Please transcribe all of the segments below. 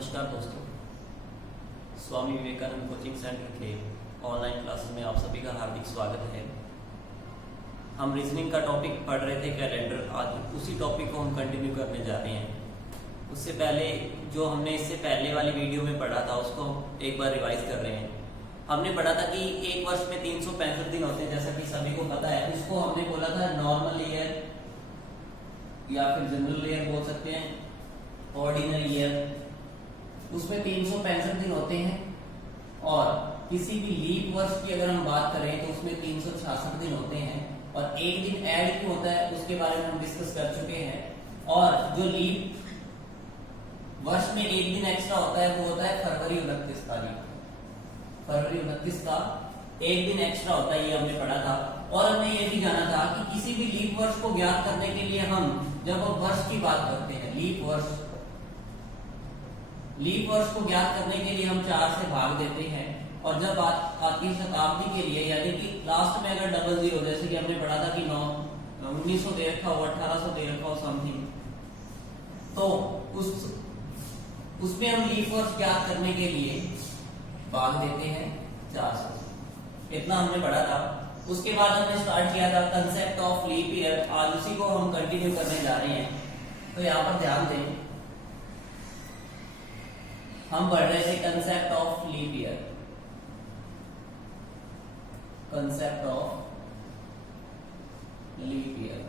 नमस्कार दोस्तों, Swami Vivekananda coaching centre के ऑनलाइन क्लासेस में आप सभी का हार्दिक स्वागत है। हम रीजनिंग का टॉपिक पढ़ रहे थे कैलेंडर, आज उसी टॉपिक को हम कंटिन्यू करने जा रहे हैं। उससे पहले जो हमने इससे पहले वाली वीडियो में पढ़ा था उसको एक बार रिवाइज कर रहे हैं। हमने पढ़ा था कि एक वर्ष में 365 दिन होते हैं, जैसा कि सभी को पता है। उसको हमने बोला था नॉर्मल ईयर या फिर जनरल ईयर बोल सकते हैं, ऑर्डिनरी ईयर। उसमें 365 दिन होते हैं और किसी भी लीप वर्ष की अगर हम बात करें तो उसमें 366 दिन होते हैं और एक दिन ऐड क्यों होता है उसके बारे में हम डिस्कस कर चुके हैं। और जो लीप वर्ष में एक दिन एक्स्ट्रा होता है वो होता है फरवरी 29 तारीख। फरवरी 29 का एक दिन एक्स्ट्रा होता है, ये हमने पढ़ा था। और हमने ये भी जाना था कि किसी भी लीप वर्ष को ज्ञात करने के लिए हम जब वर्ष की बात करते हैं, लीप वर्ष को ज्ञात करने के लिए हम 4 से भाग देते हैं। और जब बात आती है शताब्दी के लिए, यानी कि लास्ट में अगर डबल जीरो, जैसे कि हमने पढ़ा था कि 1900 दे रखा हो, 1800 दे रखा हो समथिंग, तो उसमें हम लीप वर्ष ज्ञात करने के लिए भाग देते हैं 4 से। इतना हमने पढ़ा था। उसके बाद हमने स्टार्ट किया था कंसेप्ट ऑफ लीप ईयर। आज उसी को हम कंटिन्यू करने जा रहे हैं। तो यहाँ पर ध्यान दें, हम पढ़ रहे थे concept of leap year, concept of leap year.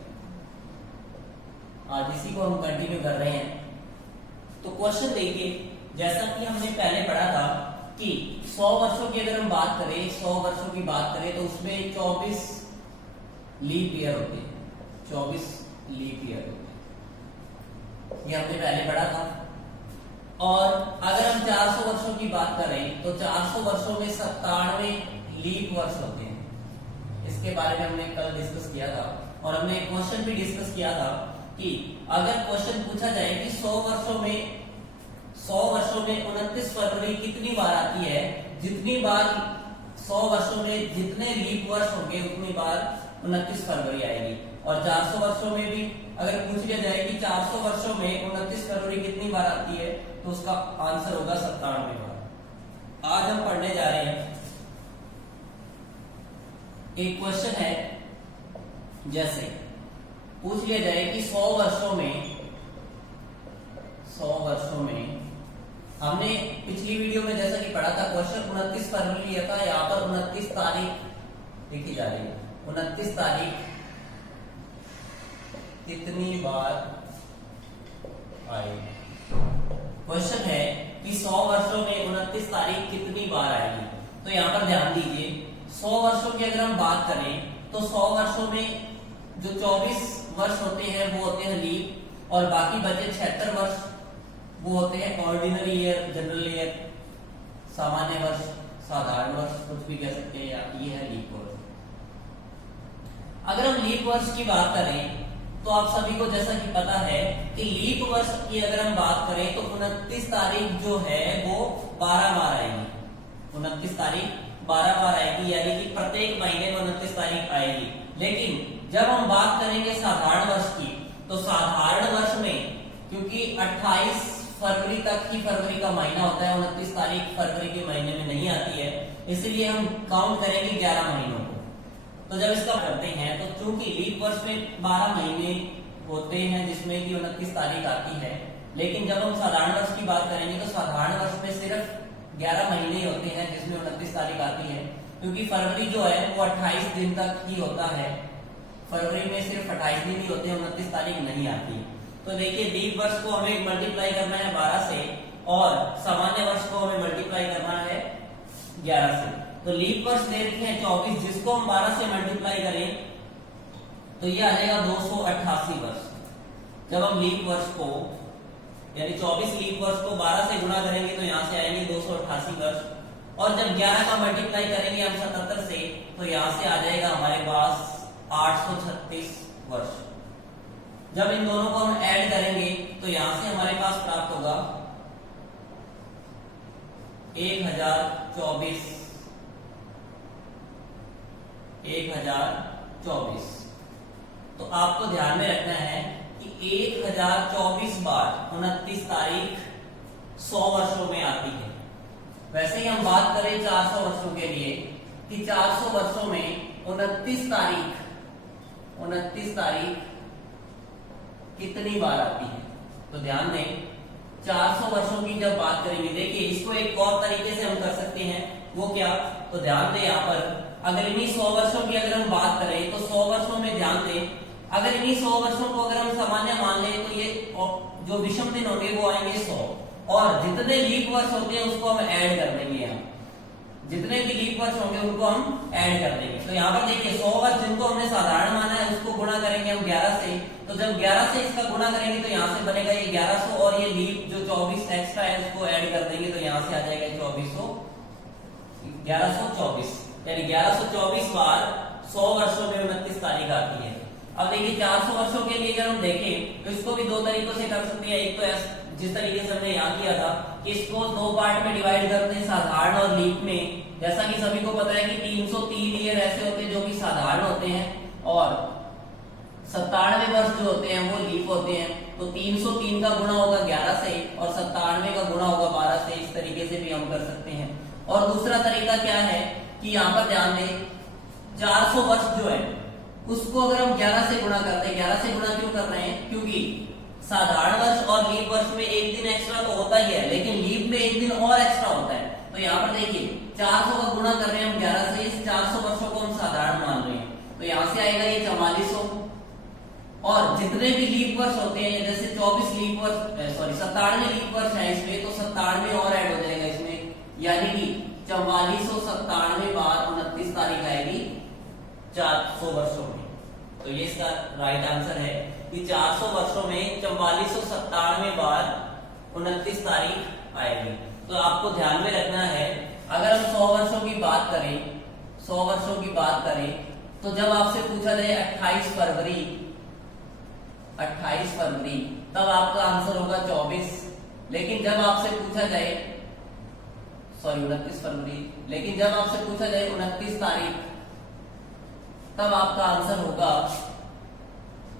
आज इसी को हम कंटिन्यू कर रहे हैं। तो क्वेश्चन देखिए, जैसा कि हमने पहले पढ़ा था कि 100 वर्षों की अगर हम बात करें, 100 वर्षों की बात करें तो उसमें 24 लीप ईयर होते हैं, 24 लीप ईयर होते हैं, ये हमने पहले पढ़ा था। और अगर हम 400 वर्षों की बात करें तो 400 वर्षों में 97 लीप वर्ष होते हैं। इसके बारे में हमने कल डिस्कस किया था और हमने एक क्वेश्चन भी डिस्कस किया था कि अगर क्वेश्चन पूछा जाए कि 100 वर्षों में 29 फरवरी कितनी बार आती है, जितनी बार 100 वर्षों में जितने लीप वर्ष होंगे उतनी बार 29 फरवरी आएगी। और 400 वर्षों में भी अगर पूछ लिया जाए कि 400 वर्षों में 29 फरवरी कितनी बार आती है तो उसका आंसर होगा 97 बार। आज हम पढ़ने जा रहे हैं, एक क्वेश्चन है, जैसे पूछ लिया जाए कि 100 वर्षों में हमने पिछली वीडियो में जैसा कि पढ़ा था, क्वेश्चन 29 फरवरी लिया था। यहाँ पर 29 तारीख लिखी जा रही है, 29 तारीख कितनी बार आएगी। क्वेश्चन है कि 100 वर्षों में 29 तारीख कितनी बार आएगी। तो यहाँ पर ध्यान दीजिए, 100 वर्षों की अगर हम बात करें तो 100 वर्षों में जो 24 वर्ष होते हैं वो होते हैं लीप, और बाकी बचे 76 वर्ष वो होते हैं ऑर्डिनरी ईयर, जनरल ईयर, सामान्य वर्ष, साधारण वर्ष, कुछ भी कह सकते हैं, या ये है लीप वर्ष। अगर हम लीप वर्ष की बात करें तो आप सभी को जैसा कि पता है कि लीप वर्ष की अगर हम बात करें तो 29 तारीख जो है वो 12 बार आएगी। 29 तारीख 12 बार आएगी, यानी कि प्रत्येक महीने में 29 तारीख आएगी। लेकिन जब हम बात करेंगे साधारण वर्ष की, तो साधारण वर्ष में क्योंकि 28 फरवरी तक ही फरवरी का महीना होता है, 29 तारीख फरवरी के महीने में नहीं आती है, इसलिए हम काउंट करेंगे 11 महीनों को। तो जब इसका करते हैं तो चूंकि लीप वर्ष में 12 महीने होते हैं जिसमें कि 29 तारीख आती है, लेकिन जब हम साधारण वर्ष की बात करेंगे तो साधारण वर्ष में सिर्फ 11 महीने होते हैं जिसमें 29 तारीख आती है, क्योंकि फरवरी जो है वो 28 दिन तक ही होता है। फरवरी में सिर्फ 28 दिन ही होते हैं, 29 तारीख नहीं आती। तो देखिए, लीप वर्ष को हमें मल्टीप्लाई करना है 12 से और सामान्य वर्ष को हमें मल्टीप्लाई करना है 11 से। तो लीप वर्ष दे रखे हैं 24, जिसको हम 12 से मल्टीप्लाई करें तो ये आ जाएगा 288 वर्ष। जब हम लीप वर्ष को यानी 24 लीप वर्ष को 12 से गुणा करेंगे तो यहाँ से आएंगे 288 वर्ष, और जब 11 का मल्टीप्लाई करेंगे हम 77 से तो यहाँ से आ जाएगा हमारे पास 836 वर्ष। जब इन दोनों को हम ऐड करेंगे तो यहाँ से हमारे पास प्राप्त होगा 1024। तो आपको ध्यान में रखना है कि 1024 बार 29 तारीख 100 वर्षों में आती है। वैसे ही हम बात करें 400 वर्षों के लिए कि 400 वर्षों में 29 तारीख कितनी बार आती है। तो ध्यान दें 400 वर्षों की जब बात करेंगे, देखिए इसको एक और तरीके से हम कर सकते हैं, वो क्या, तो ध्यान दें यहाँ पर अगर इन्हीं 100 वर्षों की अगर हम बात करें तो 100 वर्षों में ध्यान दें, अगर इन्हीं 100 वर्षों को अगर हम सामान्य मान लें तो ये जो विषम दिन होंगे वो आएंगे 100, और जितने लीप वर्ष होते हैं उसको हम ऐड कर देंगे। यहाँ जितने भी लीप वर्ष होंगे उनको हम ऐड कर देंगे। तो यहाँ पर देखिए 100 वर्ष जिनको हमने साधारण माना है उसको गुणा करेंगे हम 11 से, तो जब 11 से इसका गुणा करेंगे तो यहाँ से बनेगा ये 1100, और ये लीप जो 24 एक्स्ट्रा है उसको ऐड कर देंगे तो यहाँ से आ जाएगा 1124, यानी 1124 बार 100 वर्षों में 29 तारीख आती है। अब देखिए 400 वर्षों के लिए अगर हम देखें तो इसको भी दो तरीकों से कर सकते हैं। एक तो जिस तरीके से हमने यहाँ किया था कि इसको दो पार्ट में डिवाइड करते हैं, साधारण और लीप में। जैसा कि सभी को पता है कि 303 ईयर ऐसे होते हैं जो कि साधारण होते हैं, और 97 वर्ष जो होते हैं वो लीप होते हैं। तो 303 का गुणा होगा 11 से और 97 का गुणा होगा 12 से। इस तरीके से भी हम कर सकते हैं। और दूसरा तरीका क्या है कि यहाँ पर ध्यान दें 400 वर्ष जो है उसको अगर हम 11 से गुणा करते हैं, 11 से गुणा क्यों कर रहे हैं, क्योंकि साधारण वर्ष और लीप वर्ष में एक दिन एक्स्ट्रा तो होता ही है, लेकिन लीप में एक दिन और एक्स्ट्रा होता है। तो यहाँ पर देखिए 400 का गुणा कर रहे हैं हम 11 से, इस 400 वर्षों को हम साधारण मान रहे हैं, तो यहाँ से आएगा ये 4400, और जितने भी लीप वर्ष होते हैं जैसे 24 लीप वर्ष 97 लीप वर्ष है इसमें, तो 97 और ऐड हो जाएगा इसमें, यानी कि 4497 बार 29 तारीख आएगी 400 वर्षों में। तो ये इसका राइट आंसर है कि 400 वर्षों में 4497 बार 29 तारीख आएगी। तो आपको ध्यान में रखना है, अगर हम 100 वर्षों की बात करें, 100 वर्षों की बात करें तो जब आपसे पूछा जाए 28 फरवरी तब आपका आंसर होगा 24। लेकिन जब आपसे पूछा जाए 29 फरवरी, लेकिन जब आपसे पूछा जाए 29 तारीख तब आपका आंसर होगा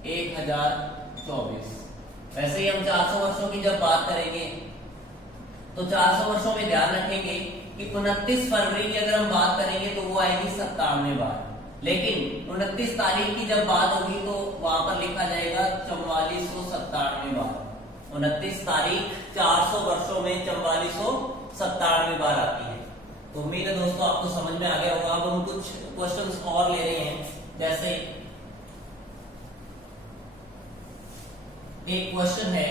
1024। वैसे ही हम 400 वर्षों की जब बात करेंगे तो 400 वर्षों में ध्यान रखेंगे कि 29 फरवरी की अगर हम बात करेंगे तो वो आएगी 97 बार, लेकिन 29 तारीख की जब बात होगी तो वहां पर लिखा जाएगा 4497 बार। 29 तारीख 400 वर्षों में 4497 बार आती है। तो उम्मीद है दोस्तों आपको समझ में आ गया होगा। अब हम कुछ क्वेश्चंस और ले रहे हैं, जैसे एक क्वेश्चन है,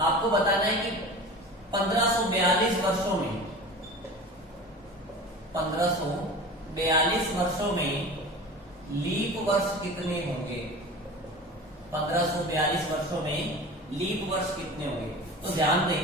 आपको बताना है कि 1542 वर्षों में 1542 वर्षों में लीप वर्ष कितने होंगे। 1542 वर्षों में लीप वर्ष कितने होंगे। तो ध्यान दें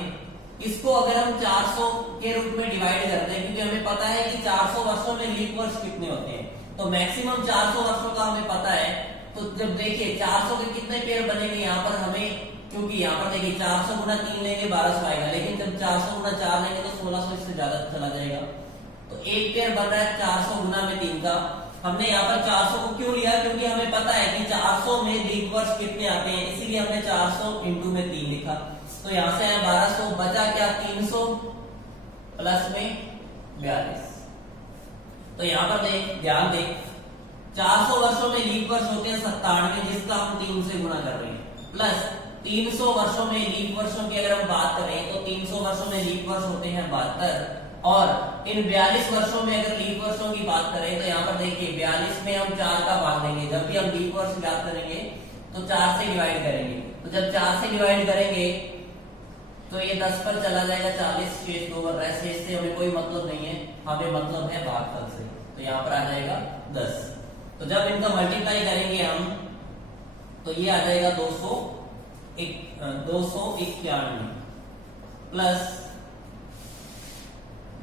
इसको अगर हम 400 के रूप में डिवाइड करते हैं, क्योंकि हमें पता है कि 400 वर्षों में लीप वर्ष कितने होते हैं, तो मैक्सिमम 400 वर्षों का हमें पता है। तो जब देखिए 400 के कितने पेड़ बनेंगे यहाँ पर हमें, क्योंकि यहाँ पर देखिए 400 गुना 3 लेंगे 1200 आएगा, लेकिन जब 400 गुना 4 लेंगे तो 1600, इससे ज्यादा चला जाएगा। तो एक पेड़ बन रहा है 400 गुना में 3 का। हमने यहाँ पर 400 को क्यों लिया, क्योंकि हमें पता है कि 400 में लीप वर्ष कितने आते हैं, इसीलिए हमने 400 इंटू में 3 लिखा। तो यहाँ से आया 1200, बचा क्या 300 प्लस में 42। तो यहाँ पर ध्यान दें 400 वर्षों में लीप वर्ष होते हैं 97, जिसका हम 3 से गुणा कर रहे हैं, प्लस 300 वर्षों में लीप वर्षों की अगर हम बात करें तो 300 वर्षों में लीप वर्ष होते हैं 72, और इन 42 वर्षों में अगर लीप वर्षों की बात करें तो यहाँ पर देखिए 42 में हम 4 का भाग देंगे। जब भी हम लीप वर्ष याद करेंगे तो 4 से डिवाइड करेंगे, तो जब 4 से डिवाइड करेंगे तो ये 10 पर चला जाएगा, 40 शेष 2 बन रहा है, शेष से हमें कोई मतलब नहीं है, हमें मतलब है भागफल से। तो यहाँ पर आ जाएगा 10। तो जब इनका मल्टीप्लाई करेंगे हम तो ये आ जाएगा 291 प्लस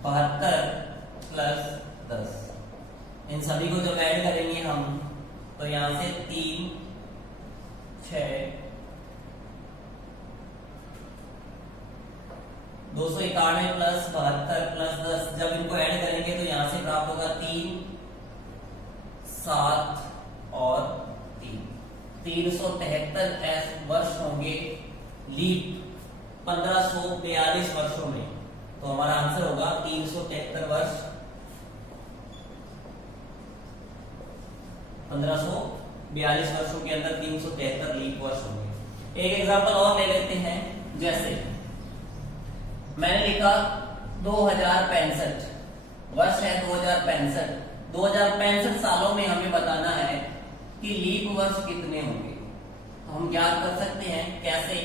72 प्लस 10। इन सभी को जब ऐड करेंगे हम तो यहां से 3 6 291 प्लस 72 प्लस 10, जब इनको ऐड करेंगे तो यहां से प्राप्त होगा 3 7 और 3 373 वर्ष होंगे लीप 1542 वर्षों में, तो हमारा आंसर होगा 373 वर्ष। 1542 वर्षों के अंदर 373 लीप वर्ष होंगे। एक एग्जांपल और ले लेते हैं, जैसे मैंने लिखा 2065 वर्ष है, 2065 सालों में हमें बताना है कि लीप वर्ष कितने होंगे। तो हम ज्ञात कर सकते हैं कैसे।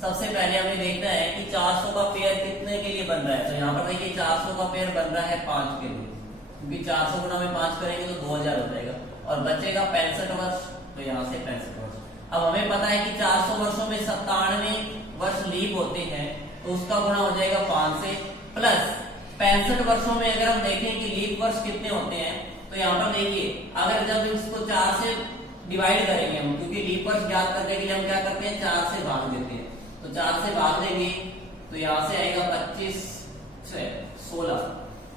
सबसे पहले हमें देखना है कि 400 का पेयर कितने के लिए बन रहा है। तो यहाँ पर देखिए 400 का पेयर बन रहा है 5 के लिए, क्योंकि 400 गुना में 5 करेंगे तो 2000 हो जाएगा, और बचेगा 65 वर्ष, तो यहाँ से 65 वर्ष। अब हमें पता है कि 400 वर्षों में 97 वर्ष लीप होते हैं, तो उसका गुणा हो जाएगा 5 से, प्लस 65 वर्षों में अगर हम देखें कि लीप वर्ष कितने होते हैं, तो यहाँ पर देखिए अगर जब इसको 4 से डिवाइड करेंगे हम, क्योंकि लीप वर्ष ज्ञात करने के लिए हम क्या करते हैं 4 से भाग देते हैं, तो 4 से भाग देंगे तो यहाँ से आएगा 25 से 16।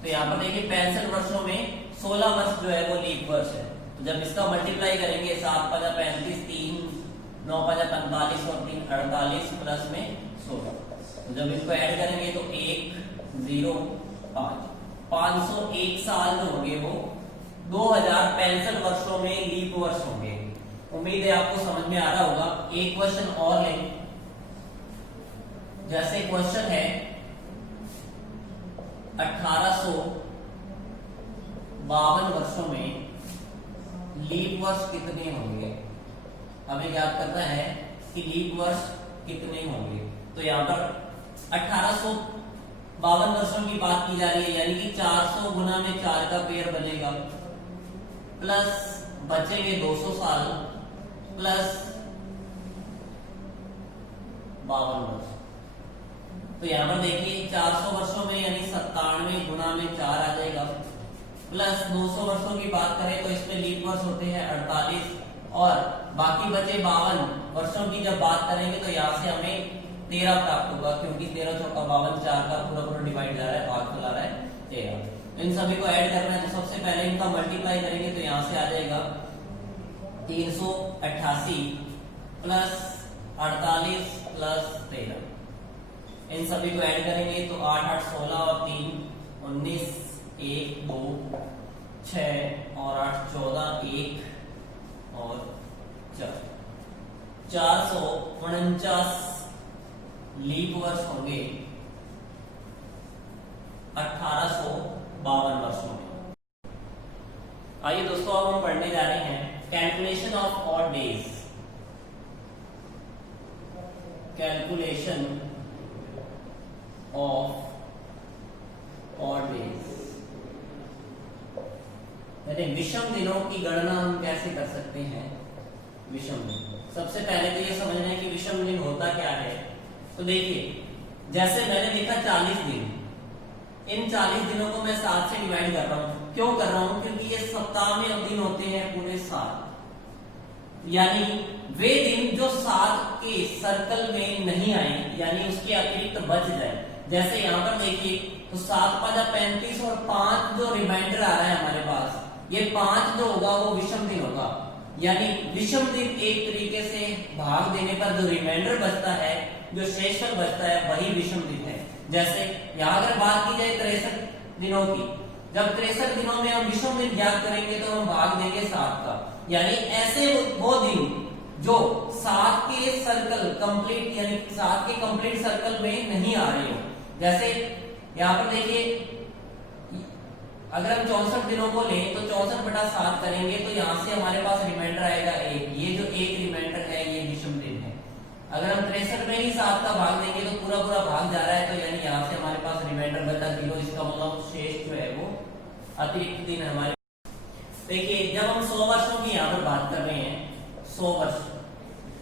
तो यहाँ पर देखिए 65 वर्षों में 16 वर्ष जो है वो लीप वर्ष है। तो जब इसका मल्टीप्लाई करेंगे 7 5 35, 3 9 5 45 और 3 48 प्लस में 16, तो जब इसको ऐड करेंगे तो 105 501 साल जो होंगे वो 2065 वर्षों में लीप वर्ष होंगे। उम्मीद है आपको समझ में आ रहा होगा। एक क्वेश्चन और लें, जैसे क्वेश्चन है 1852 वर्षों में लीप वर्ष कितने होंगे। हमें याद करना है कि लीप वर्ष कितने होंगे। तो यहाँ पर 1852 वर्षों की बात की जा रही है, यानी कि 400 गुना में 4 का पेयर बनेगा, प्लस बचेंगे 200 साल, प्लस 52 वर्ष। तो यहाँ पर देखिए 400 वर्षों में यानी 97 गुना में 4 आ जाएगा, प्लस 200 वर्षों की बात करें तो इसमें लीप वर्ष होते हैं 48, और बाकी बचे 52 वर्षों की जब बात करेंगे तो यहाँ से हमें 13 प्राप्त होगा, क्योंकि 13 चौका 52, 4 का पूरा डिवाइड जा रहा है, भाग चला रहा है 13। इन सभी को ऐड करना है, तो सबसे पहले इनका मल्टीप्लाई करेंगे तो यहाँ से आ जाएगा 388 प्लस 48 प्लस 13। इन सभी को ऐड करेंगे तो 8 8 16 और 3 19, 1 2 6 और 8 14, 1 और 4 449 लीप वर्ष होंगे 1852 वर्षों में। आइए दोस्तों अब हम पढ़ने जा रहे हैं calculation of odd days. Calculation of odd days यानी विषम दिनों की गणना हम कैसे कर सकते हैं। विषम दिन, सबसे पहले तो ये समझना है कि विषम दिन होता क्या है। तो देखिए जैसे मैंने लिखा 40 दिन, इन 40 दिनों को मैं 7 से डिवाइड कर रहा हूं। क्यों कर रहा हूं? क्योंकि ये सप्ताह में अब दिन होते हैं पूरे 7, यानी वे दिन जो 7 के सर्कल में नहीं आए, यानी उसके अतिरिक्त बच जाए। जैसे यहाँ पर देखिए तो 7 5 35 और 5 जो रिमाइंडर आ रहा है हमारे पास, ये 5 जो होगा वो विषम दिन होगा। यानी विषम दिन एक तरीके से भाग देने पर जो रिमाइंडर बचता है, जो शेषफल बचता है, वही विषम दिन है। जैसे यहाँ अगर बात की जाए 63 दिनों की, जब 63 दिनों में हम विषम दिन ज्ञात करेंगे तो हम भाग देंगे 7 का, यानी ऐसे वो दिन जो 7 के सर्कल कंप्लीट, यानी 7 के कंप्लीट सर्कल में नहीं आ रहे हो। जैसे यहाँ पर देखिए अगर हम 64 दिनों को लें तो 64/7 करेंगे तो यहाँ से हमारे पास रिमाइंडर आएगा 1। ये जो 1 रिमाइंडर है ये विषम दिन है। अगर हम 63 में ही 7 का भाग देंगे तो पूरा भाग जा रहा है, तो यानी यहाँ से हमारे पास रिमाइंडर बचा 0। इसका मतलब शेष जो है वो अतिरिक्त दिन हमारे। देखिए जब हम 100 वर्षों की यहाँ पर बात कर रहे हैं, 100 वर्ष,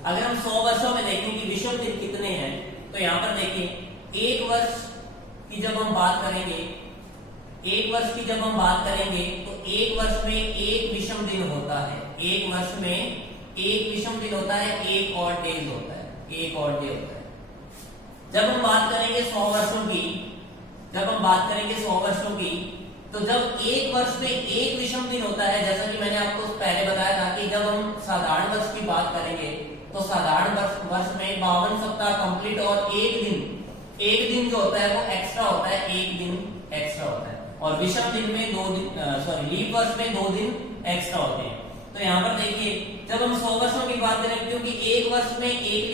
अगर हम 100 वर्षों में देखें कि विषम दिन कितने हैं, तो यहाँ पर देखिए 1 वर्ष की जब हम बात करेंगे, 1 वर्ष की जब हम बात करेंगे तो 1 वर्ष में 1 विषम दिन होता है। 1 वर्ष में 1 विषम दिन होता है, 1 ऑड डेज होता है, 1 ऑड डे होता है। जब हम बात करेंगे 100 वर्षों की, जब हम बात करेंगे 100 वर्षों की, तो जब 1 वर्ष में 1 विषम दिन होता है, जैसा कि मैंने आपको पहले बताया था कि जब हम साधारण वर्ष की बात करेंगे तो साधारण वर्ष में 52 सप्ताह कंप्लीट और एक दिन जो होता है वो एक्स्ट्रा होता है, एक दिन एक्स्ट्रा होता है। और विषम दिन में 2 दिन लीप वर्ष में 2 दिन एक्स्ट्रा होते हैं। तो यहाँ पर देखिए जब हम 100 वर्षों की बात करें, क्योंकि एक वर्ष में एक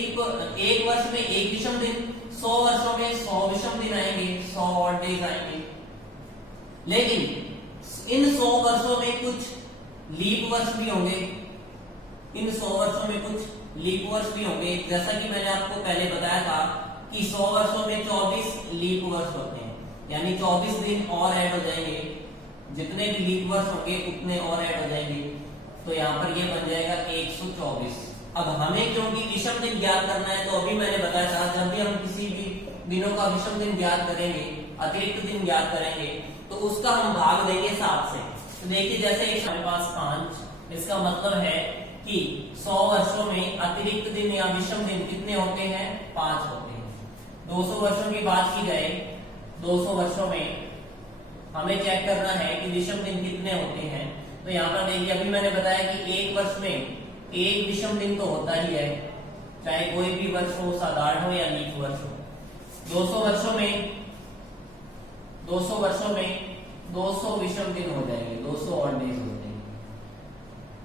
विषम दिन, 100 वर्षों में 100 विषम दिन आएंगे, 100 ऑड डेज आएंगे। लेकिन इन 100 वर्षों में कुछ लीप वर्ष भी होंगे, इन 100 वर्षों में कुछ लीप वर्ष भी होंगे। जैसा कि मैंने आपको पहले बताया था कि 100 वर्षों में 24 लीप वर्ष होते हैं, यानी 24 दिन और ऐड हो जाएंगे, जितने भी लीप वर्ष होंगे उतने और ऐड हो जाएंगे। तो यहाँ पर ये बन जाएगा 124। अब हमें क्योंकि विषम दिन ज्ञात करना है, तो अभी मैंने बताया था जब भी हम किसी भी दिनों का विषम दिन ज्ञात करेंगे, अतिरिक्त दिन ज्ञात करेंगे, तो उसका हम भाग देंगे 7 से। तो देखिए जैसे हमारे पास 5, इसका मतलब है कि 100 वर्षों में अतिरिक्त दिन या विषम दिन कितने होते हैं, 5 होते हैं। 200 वर्षों की बात की जाए, 200 वर्षों में हमें चेक करना है कि विषम दिन कितने होते हैं। तो यहाँ पर देखिए अभी मैंने बताया कि एक वर्ष में एक विषम दिन तो होता ही है, चाहे कोई भी वर्ष हो, साधारण हो या लीप वर्ष हो। 200 वर्षों में 200 विषम दिन हो जाएंगे, 200 ऑड डेज होते हैं।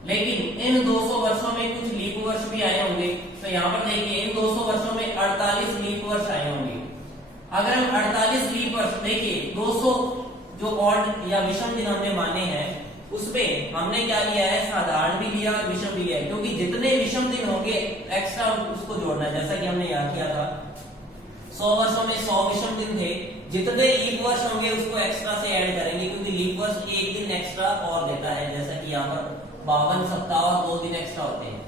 लेकिन इन 200 वर्षों में कुछ लीप वर्ष भी आए होंगे। तो यहाँ पर देखिए इन 200 वर्षों में 48 लीप वर्ष आए होंगे। अगर हम 48 लीप वर्ष, देखिए 200 जो ऑड या विषम दिन हमने माने हैं, उसमें हमने क्या लिया है, साधारण भी लिया, विषम भी लिया है, क्योंकि जितने विषम दिन होंगे एक्स्ट्रा उसको जोड़ना है। जैसा कि हमने यहाँ किया था, 100 वर्षों में 100 विषम दिन थे, जितने लीप वर्ष होंगे उसको एक्स्ट्रा से ऐड करेंगे, क्योंकि लीप वर्ष एक दिन एक्स्ट्रा और देता है। जैसा कि यहाँ पर 52 सप्ताह और 2 दिन एक्स्ट्रा होते हैं,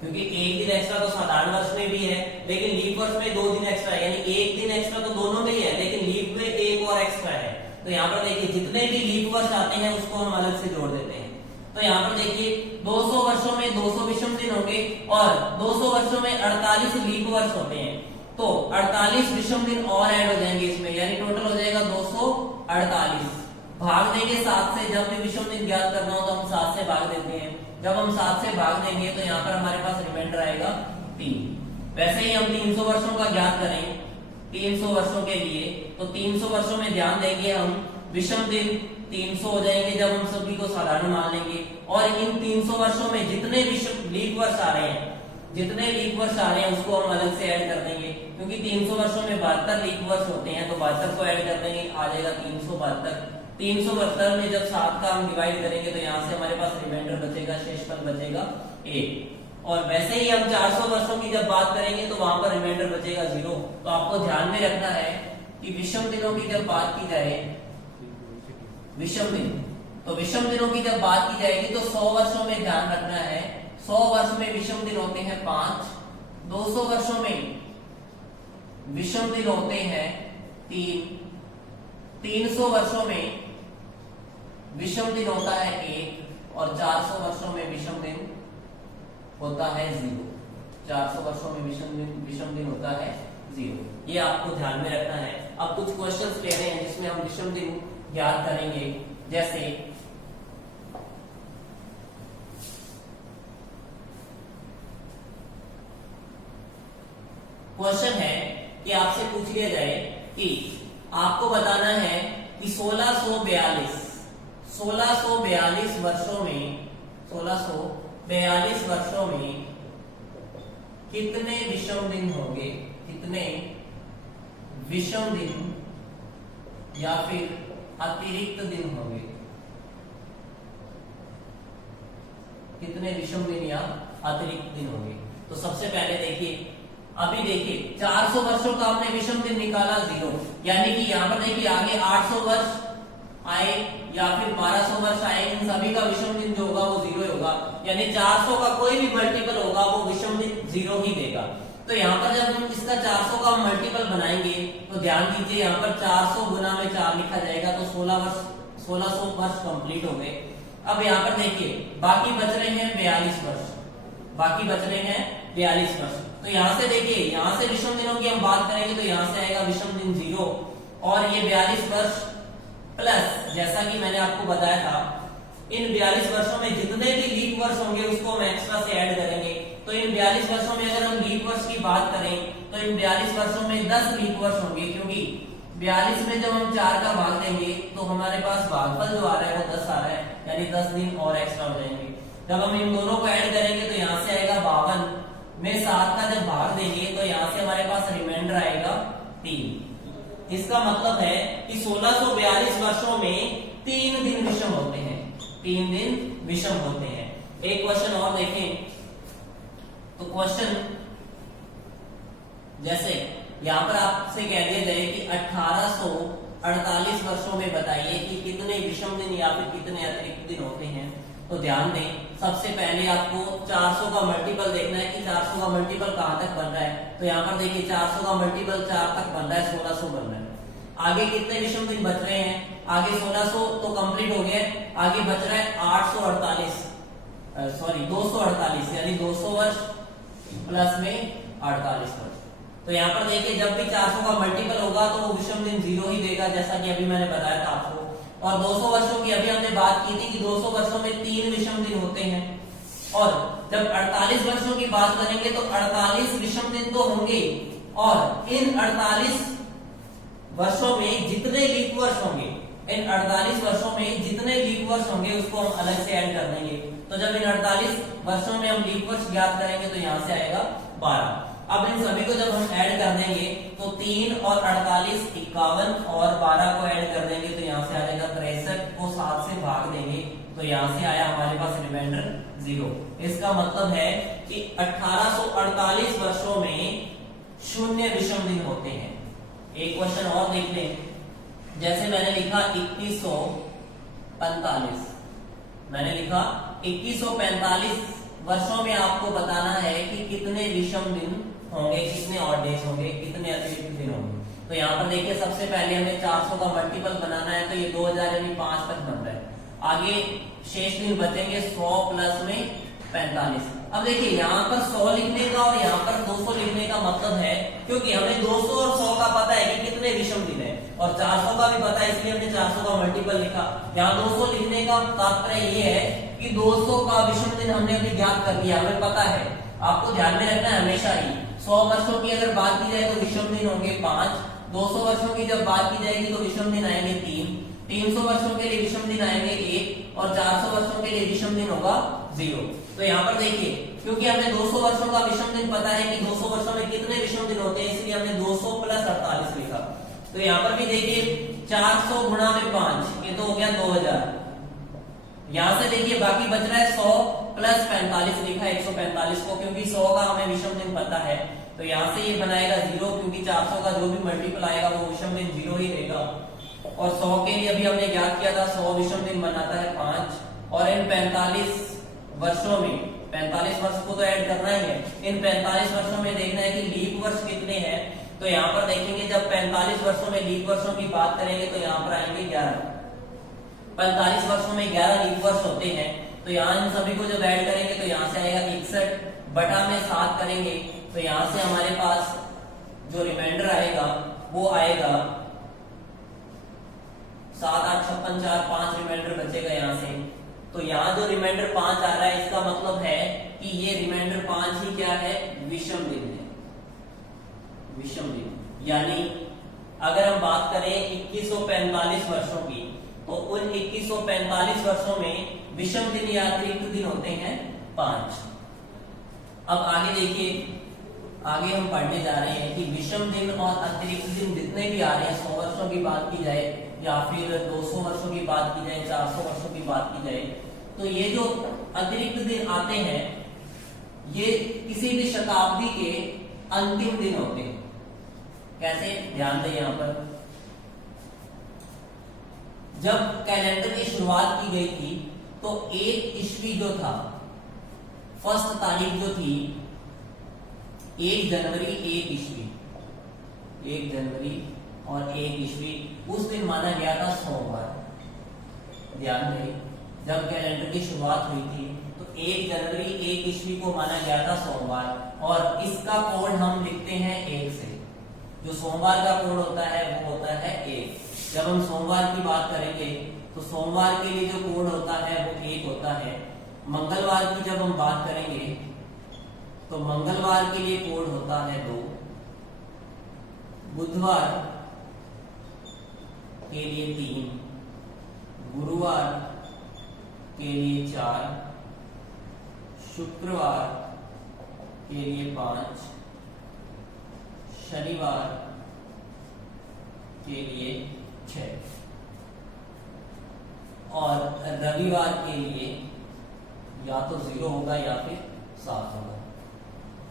क्योंकि एक दिन एक्स्ट्रा तो साधारण वर्ष में भी है, लेकिन लीप वर्ष में 2 दिन एक्स्ट्रा है, यानी एक दिन एक्स्ट्रा तो दोनों में ही है, लेकिन लीप में एक और एक्स्ट्रा है। तो यहाँ पर देखिए जितने भी लीप वर्ष आते हैं उसको हम अलग से जोड़ देते हैं। तो यहाँ पर देखिए 200 वर्षों में 200 विषम दिन होंगे और 200 वर्षों में 48 लीप वर्ष होते हैं, तो 48 विषम दिन और ऐड हो जाएंगे इसमें, यानी टोटल हो जाएगा 248। भाग देंगे 7 से, जब भी विषम दिन ज्ञात करना हो तो हम 7 से भाग देते हैं। जब हम 7 से भाग देंगे तो यहाँ पर हमारे पास रिमाइंडर आएगा 3। वैसे ही हम 300 वर्षों का ज्ञात करें 300 वर्षों के लिए, तो 300 वर्षों में ध्यान देंगे हम विषम दिन 300 हो जाएंगे जब हम सभी को साधारण मान लेंगे। और इन 300 वर्षों में जितने विषम लीप वर्ष आ रहे हैं, जितने लीप वर्ष आ रहे हैं उसको हम अलग से ऐड कर देंगे, क्योंकि 300 वर्षों में 72 लीप वर्ष होते हैं, तो 72 को ऐड कर देंगे, आ जाएगा 372। 372 में जब 7 का हम डिवाइड करेंगे तो यहाँ से हमारे पास रिमाइंडर बचेगा, शेषफल बचेगा 1। और वैसे ही हम 400 वर्षों की जब बात करेंगे तो वहां पर रिमाइंडर बचेगा 0। तो आपको ध्यान में रखना है कि विषम दिनों की जब बात की जाए, विषम दिन, तो विषम दिनों की जब बात की जाएगी तो 100 वर्षों में ध्यान रखना है, 100 वर्ष में विषम दिन होते हैं 5, 200 वर्षों में विषम दिन होते हैं 3, 300 वर्षों में विषम दिन होता है 1 और 400 वर्षों में विषम दिन होता है 0। 400 वर्षों में विषम दिन होता है 0। ये आपको ध्यान में रखना है। अब कुछ क्वेश्चंस ले रहे हैं जिसमें हम विषम दिन ज्ञात करेंगे। जैसे क्वेश्चन है कि आपसे पूछ लिया जाए कि आपको बताना है कि 1642 वर्षों में कितने विषम दिन होंगे, कितने विषम दिन या फिर अतिरिक्त दिन होंगे, कितने विषम दिन या अतिरिक्त दिन होंगे। तो सबसे पहले देखिए, अभी देखिए 400 वर्षों का आपने विषम दिन निकाला 0, यानी कि यहाँ पर देखिए आगे 800 वर्ष आए या फिर 1200 वर्ष आए, इन सभी का विषम दिन जो होगा वो 0 होगा, यानी 400 का कोई भी मल्टीपल होगा वो विषम दिन 0 ही देगा। तो यहाँ पर जब हम इसका 400 का मल्टीपल बनाएंगे तो ध्यान दीजिए यहाँ पर 400 गुना में 4 लिखा जाएगा, तो 1600 वर्ष कंप्लीट हो गए। अब यहाँ पर देखिए बाकी बच रहे हैं 42 वर्ष, बाकी बच रहे हैं 42 वर्ष। तो यहाँ से देखिए, यहाँ से विषम दिनों की हम बात करेंगे तो यहाँ से आएगा विषम दिन 0 और ये 42 वर्ष प्लस, जैसा कि मैंने आपको बताया था, इन 42 वर्षों में जितने भी लीप वर्ष होंगे उसको हम एक्स्ट्रा से ऐड करेंगे, तो इन 42 वर्षों में अगर हम लीप वर्ष की बात करें तो इन 42 वर्षों में 10 लीप वर्ष होंगे, क्योंकि 42 में जब हम 4 का भाग देंगे तो हमारे पास भागफल जो आ रहा है वो 10 आ रहा है, यानी 10 दिन और एक्स्ट्रा हो जाएंगे। जब हम इन दोनों को ऐड करेंगे तो यहाँ से आएगा 52 में 7 का जब भाग देंगे तो यहाँ से हमारे पास रिमाइंडर आएगा 3। इसका मतलब है कि 1642 वर्षों में 3 दिन विषम होते हैं, 3 दिन विषम होते हैं। एक क्वेश्चन और देखें, तो क्वेश्चन जैसे यहाँ पर आपसे कह दिया जाए कि 1848 वर्षों में बताइए कि कितने विषम दिन या फिर कितने अतिरिक्त दिन होते हैं। तो ध्यान दें, सबसे पहले आपको 400 का मल्टीपल देखना है कि 400 का मल्टीपल कहां तक बन रहा है। तो यहाँ पर देखिए 400 का मल्टीपल 4 तक बन रहा है, 1600 बन रहा है। आगे कितने विषम दिन बच रहे हैं? आगे 1600 तो कंप्लीट हो गया, आगे बच रहा है 248 यानी 200 वर्ष प्लस में 48 वर्ष। तो यहाँ पर देखिए जब भी 400 का मल्टीपल होगा तो वो विषम दिन 0 ही देगा, जैसा कि अभी मैंने बताया था आपको। और 200 वर्षों की अभी हमने बात की थी कि 200 वर्षों में 3 विषम दिन होते हैं। और जब 48 वर्षों की बात करेंगे तो 48 विषम दिन तो होंगे, और इन 48 वर्षों में जितने लीप वर्ष होंगे, इन 48 वर्षों में जितने लीप वर्ष होंगे उसको हम अलग से ऐड कर देंगे। तो जब इन 48 वर्षों में हम लीप वर्ष ज्ञात करेंगे तो यहाँ से आएगा 12। अब इन सभी को जब हम ऐड कर देंगे तो 3 और 48 51 और 12 को ऐड कर देंगे तो यहाँ से आ जाएगा 63 को 7 से भाग देंगे तो यहाँ से आया हमारे पास रिमाइंडर 0। इसका मतलब है कि 1848 वर्षों में 0 विषम दिन होते हैं। एक क्वेश्चन और देख लें, जैसे मैंने लिखा 2145, मैंने लिखा 2145 वर्षों में आपको बताना है कि कितने विषम दिन होंगे, कितने ऑड डेज होंगे, कितने अतिरिक्त दिन होंगे। तो यहाँ पर देखिए सबसे पहले हमें 400 का मल्टीपल बनाना है, तो ये 2000 यानी 5 तक बन रहा है। आगे शेष दिन बचेंगे 100 प्लस में 45। अब देखिए यहाँ पर 100 लिखने का और यहाँ पर 200 लिखने का मतलब है, क्योंकि हमें 200 और 100 का पता है कि कितने विषम दिन है, और 400 का भी पता है, इसलिए हमने 400 का मल्टीपल लिखा। यहाँ 200 लिखने का तात्पर्य ये है कि 200 का विषम दिन हमने अभी ज्ञात कर लिया, हमें पता है। आपको ध्यान में रखना है हमेशा ही, 100 वर्षों की अगर बात की जाए तो विषम दिन होंगे 5, 200 वर्षों की जब बात की जाएगी तो विषम दिन आएंगे 3, 300 वर्षों के लिए विषम दिन आएंगे 1, और 400 वर्षों के लिए विषम दिन होगा 0। तो यहाँ पर देखिए, क्योंकि हमें 200 वर्षों का विषम दिन पता है कि 200 वर्षों में कितने विषम दिन होते हैं, इसलिए हमने 200 प्लस 48 लिखा। तो यहाँ पर भी देखिए 400 गुणा में 5, ये तो हो गया 2000। यहाँ से देखिए बाकी बच रहा है 100 प्लस 45 लिखा, 145 को, क्योंकि 100 का हमें विषम दिन पता है। तो यहाँ से ये बनाएगा 0, क्योंकि 400 का जो भी मल्टीपल आएगा वो विषम दिन 0 ही देगा। और 100 के लिए अभी हमने ज्ञात किया था 100 विषम दिन बनाता है 5, और इन 45 वर्षों में 45 वर्ष को तो ऐड करना ही है। इन 45 वर्षों में देखना है कि लीप वर्ष कितने हैं। तो यहाँ पर देखेंगे जब 45 वर्षों में लीप वर्षों की बात करेंगे तो यहाँ पर आएंगे 11। 45 वर्षों में 11 लीप वर्ष होते हैं। तो यहाँ इन सभी को जब ऐड करेंगे तो यहाँ से आएगा 61 बटा में 7 करेंगे तो यहाँ से हमारे पास जो रिमाइंडर आएगा वो आएगा 7 8 56 4 5 रिमाइंडर बचेगा यहाँ से। तो यहाँ जो रिमाइंडर 5 आ रहा है इसका मतलब है कि ये रिमाइंडर 5 ही क्या है, विषम दिन है, विषम दिन। यानी अगर हम बात करें 2145 वर्षों की, तो उन 2145 वर्षों में विषम दिन या अतिरिक्त दिन होते हैं 5। अब आगे देखिए, आगे हम पढ़ने जा रहे हैं कि विषम दिन और अतिरिक्त दिन जितने भी आ रहे हैं, 100 वर्षों की बात की जाए या फिर 200 वर्षों की बात की जाए, 400 वर्षों की बात की जाए, तो ये जो अतिरिक्त दिन आते हैं ये किसी भी शताब्दी के अंतिम दिन होते हैं। कैसे, ध्यान दें यहाँ पर, जब कैलेंडर की शुरुआत की गई थी तो 1 ईस्वी जो था, फर्स्ट तारीख जो थी 1 जनवरी 1 ईस्वी, 1 जनवरी और 1 ईस्वी, उस दिन माना गया था सोमवार। ध्यान दें, जब कैलेंडर की शुरुआत हुई थी तो 1 जनवरी 1 ईस्वी को माना गया था सोमवार, और इसका कोड हम लिखते हैं 1 से। जो सोमवार का कोड होता है वो होता है 1। जब हम सोमवार की बात करेंगे तो सोमवार के लिए जो कोड होता है वो 1 होता है। मंगलवार की जब हम बात करेंगे तो मंगलवार के लिए कोड होता है 2, बुधवार के लिए 3, गुरुवार के लिए 4, शुक्रवार के लिए 5, शनिवार के लिए 6 और रविवार के लिए या तो 0 होगा या फिर 7 होगा।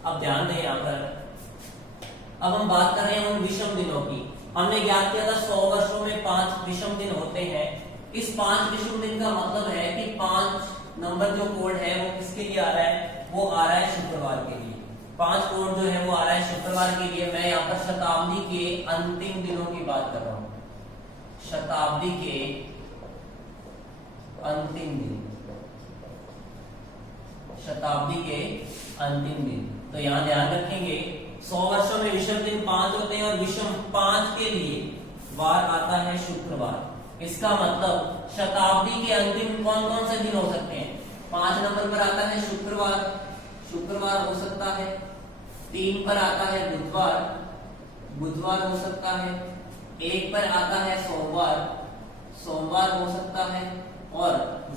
अब ध्यान दें यहाँ पर, अब हम बात कर रहे हैं उन विषम दिनों की। हमने ज्ञात किया था 100 वर्षों में 5 विषम दिन होते हैं। इस 5 विषम दिन का मतलब है कि 5 नंबर जो कोड है वो किसके लिए आ रहा है, वो आ रहा है शुक्रवार के लिए। 5 कोड जो है वो आ रहा है शुक्रवार के लिए। मैं यहाँ पर शताब्दी के अंतिम दिनों की बात कर रहा हूं, शताब्दी के अंतिम दिन, शताब्दी के अंतिम दिन। तो यहाँ ध्यान रखेंगे 100 वर्षों में विषम दिन 5 होते हैं और विषम 5 के लिए वार आता है शुक्रवार। इसका मतलब शताब्दी के अंतिम कौन कौन से दिन हो सकते हैं? 5 नंबर पर आता है शुक्रवार, शुक्रवार हो सकता है। 3 पर आता है बुधवार, बुधवार हो सकता है। 1 पर आता है सोमवार, सोमवार हो सकता है। और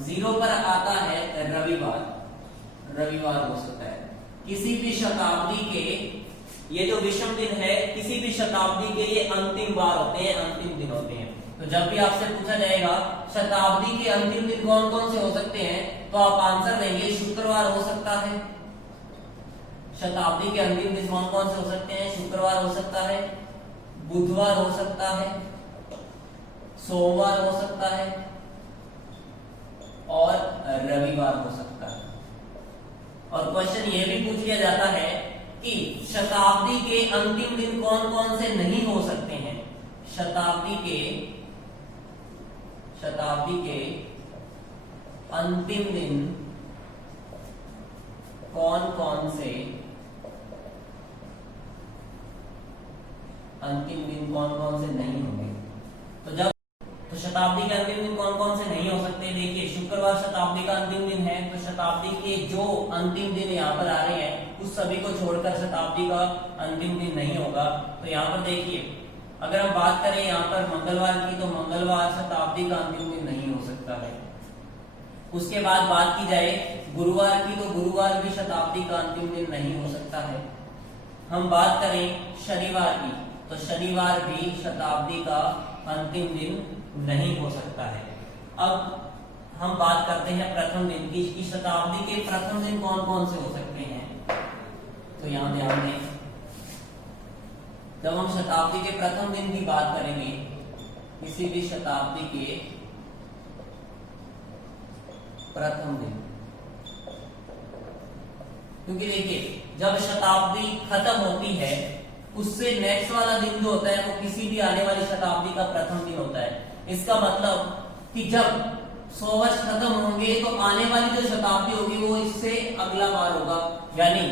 0 पर आता है रविवार, रविवार हो सकता है। किसी भी शताब्दी के ये जो विषम दिन है किसी भी शताब्दी के लिए अंतिम वार होते हैं, अंतिम दिन होते हैं। तो जब भी आपसे पूछा जाएगा शताब्दी के अंतिम दिन कौन कौन से हो सकते हैं, तो आप आंसर देंगे शुक्रवार हो सकता है। शताब्दी के अंतिम दिन कौन कौन से हो सकते हैं? शुक्रवार हो सकता है, बुधवार हो सकता है, सोमवार हो सकता है और रविवार हो सकता है। और क्वेश्चन ये भी पूछ लिया जाता है कि शताब्दी के अंतिम दिन कौन कौन से नहीं हो सकते हैं। शताब्दी के अंतिम दिन कौन कौन से, अंतिम दिन कौन कौन से नहीं होंगे? तो शताब्दी के अंतिम दिन कौन कौन से नहीं हो सकते? देखिए शुक्रवार शताब्दी का अंतिम दिन है, तो शताब्दी के जो अंतिम दिन यहाँ पर आ रहे हैं उस सभी को छोड़कर शताब्दी का अंतिम दिन नहीं होगा। तो यहाँ पर देखिए अगर हम बात करें यहाँ पर मंगलवार की, तो मंगलवार शताब्दी का अंतिम दिन नहीं हो सकता है। उसके बाद बात की जाए गुरुवार की, तो गुरुवार भी शताब्दी का अंतिम दिन नहीं हो सकता है। हम बात करें शनिवार की, तो शनिवार भी शताब्दी का अंतिम दिन नहीं हो सकता है। अब हम बात करते हैं प्रथम दिन की, कि शताब्दी के प्रथम दिन कौन कौन से हो सकते हैं। तो यहां ध्यान दें, जब हम शताब्दी के प्रथम दिन की बात करेंगे, किसी भी शताब्दी के प्रथम दिन, क्योंकि देखिए जब शताब्दी खत्म होती है उससे नेक्स्ट वाला दिन जो होता है वो किसी भी आने वाली शताब्दी का प्रथम दिन होता है। इसका मतलब कि जब 100 वर्ष खत्म होंगे तो आने वाली जो शताब्दी होगी वो इससे अगला बार होगा। यानी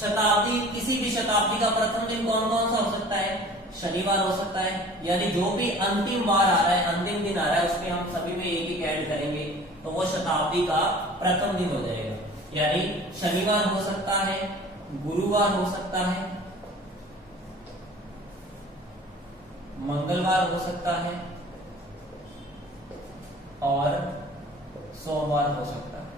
शताब्दी, किसी भी शताब्दी का प्रथम दिन कौन कौन सा हो सकता है? शनिवार हो सकता है। यानी जो भी अंतिम बार आ रहा है, अंतिम दिन आ रहा है, उसमें हम सभी में एक एक ऐड करेंगे तो वो शताब्दी का प्रथम दिन हो जाएगा। यानी शनिवार हो सकता है, गुरुवार हो सकता है, मंगलवार हो सकता है और सोमवार हो सकता है।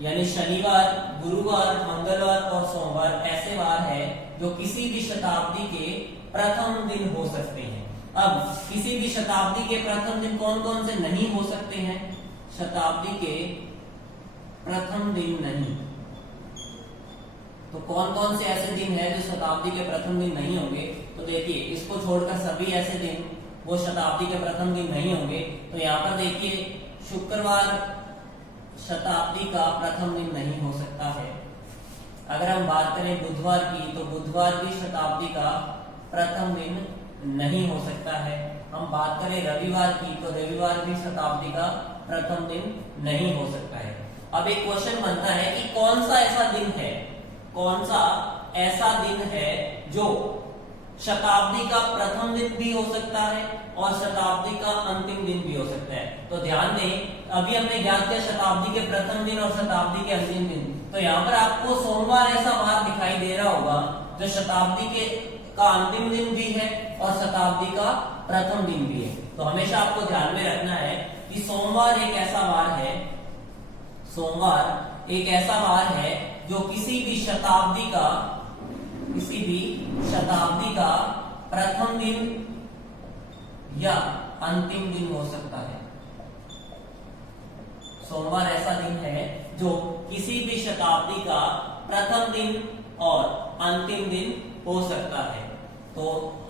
यानी शनिवार, गुरुवार, मंगलवार और सोमवार ऐसे वार है जो किसी भी शताब्दी के प्रथम दिन हो सकते हैं। अब किसी भी शताब्दी के प्रथम दिन कौन कौन से नहीं हो सकते हैं? शताब्दी के प्रथम दिन नहीं, तो कौन कौन से ऐसे दिन हैं जो शताब्दी के प्रथम दिन नहीं होंगे? तो देखिए इसको छोड़कर सभी ऐसे दिन वो शताब्दी के प्रथम दिन नहीं होंगे। तो यहाँ पर देखिए शुक्रवार शताब्दी का प्रथम दिन नहीं हो सकता है। अगर हम बात करें बुधवार की, तो बुधवार भी शताब्दी का प्रथम दिन नहीं हो सकता है। हम बात करें रविवार की, तो रविवार भी शताब्दी का प्रथम दिन नहीं हो सकता है। अब एक क्वेश्चन बनता है कि कौन सा ऐसा दिन है, कौन सा ऐसा दिन है जो शताब्दी का प्रथम दिन भी हो सकता है और शताब्दी का अंतिम दिन भी हो सकता है। तो ध्यान दें, अभी हमने ज्ञात किया शताब्दी के प्रथम दिन और शताब्दी के अंतिम दिन। तो यहाँ पर आपको सोमवार ऐसा वार दिखाई दे रहा होगा जो शताब्दी के का अंतिम दिन भी है और शताब्दी का प्रथम दिन भी है। तो हमेशा आपको ध्यान में रखना है कि सोमवार एक ऐसा वार है, सोमवार एक ऐसा वार है जो किसी भी शताब्दी का प्रथम दिन या अंतिम दिन हो सकता है। सोमवार ऐसा दिन है जो किसी भी शताब्दी का प्रथम दिन और अंतिम दिन हो सकता है। तो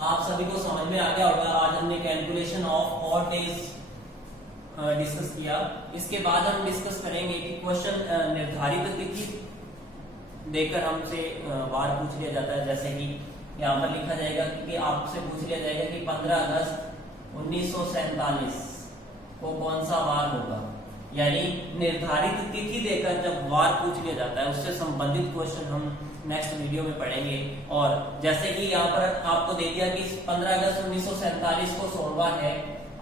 आप सभी को समझ में आ गया होगा। आज हमने calculation of odd days discuss किया। इसके बाद हम डिस्कस करेंगे कि क्वेश्चन निर्धारित तिथि देकर हमसे वार पूछ लिया जाता है। जैसे कि यहाँ पर लिखा जाएगा कि आपसे पूछ लिया जाएगा कि 15 अगस्त 1947 को कौन सा वार होगा, यानी निर्धारित तिथि देकर जब वार पूछ लिया जाता है उससे संबंधित क्वेश्चन हम नेक्स्ट वीडियो में पढ़ेंगे। और जैसे कि यहाँ पर आपको दे दिया कि 15 अगस्त 1947 को सोमवार है,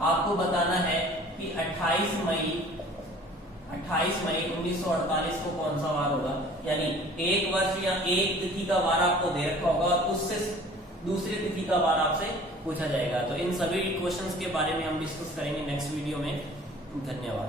आपको बताना है कि 28 मई 1948 को कौन सा वार होगा, यानी एक वर्ष या एक तिथि का वार आपको दे रखा होगा और उससे दूसरी तिथि का वार आपसे पूछा जाएगा। तो इन सभी क्वेश्चंस के बारे में हम डिस्कस करेंगे नेक्स्ट वीडियो में। धन्यवाद।